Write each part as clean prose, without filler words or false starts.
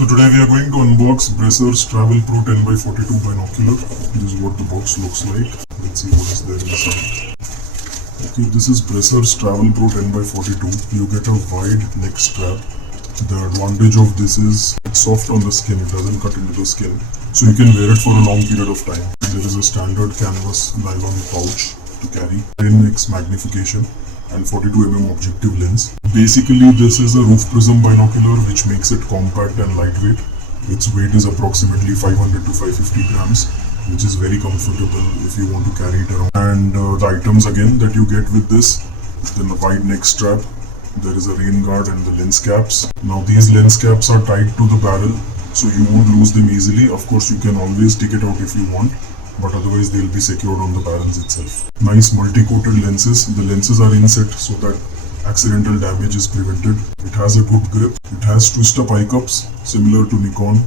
So today we are going to unbox Bresser's Travel Pro 10x42 Binocular. This is what the box looks like. Let's see what is there inside. Okay, this is Bresser's Travel Pro 10x42. You get a wide neck strap. The advantage of this is it's soft on the skin, it doesn't cut into the skin. So you can wear it for a long period of time. There is a standard canvas nylon pouch to carry, 10x magnification and 42mm objective lens. Basically this is a roof prism binocular which makes it compact and lightweight. Its weight is approximately 500 to 550 grams, which is very comfortable if you want to carry it around. And the items again that you get with this, then the wide neck strap, there is a rain guard and the lens caps. Now these lens caps are tied to the barrel, so you won't lose them easily. Of course you can always take it out if you want, but otherwise they'll be secured on the barrels itself. Nice multi-coated lenses. The lenses are inset so that accidental damage is prevented. It has a good grip. It has twist-up eye cups similar to Nikon.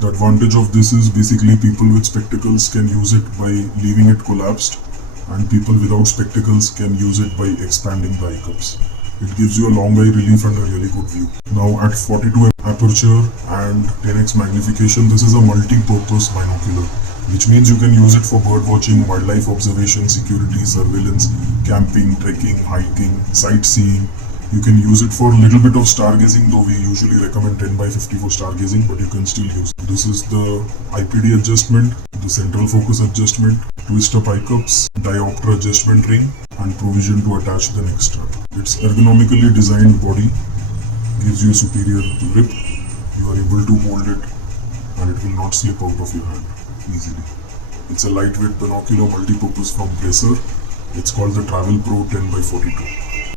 The advantage of this is basically people with spectacles can use it by leaving it collapsed, and people without spectacles can use it by expanding the eye cups. It gives you a long eye relief and a really good view. Now at 42 aperture and 10x magnification, this is a multi-purpose binocular, which means you can use it for bird watching, wildlife observation, security, surveillance, camping, trekking, hiking, sightseeing. You can use it for a little bit of stargazing, though we usually recommend 10x50 for stargazing, but you can still use it. This is the IPD adjustment, the central focus adjustment, twist up eye cups, diopter adjustment ring, and provision to attach the neck strap. Its ergonomically designed body gives you a superior grip. You are able to hold it and it will not slip out of your hand easily. It's a lightweight binocular multi-purpose from Bresser. It's called the Travel Pro 10x42.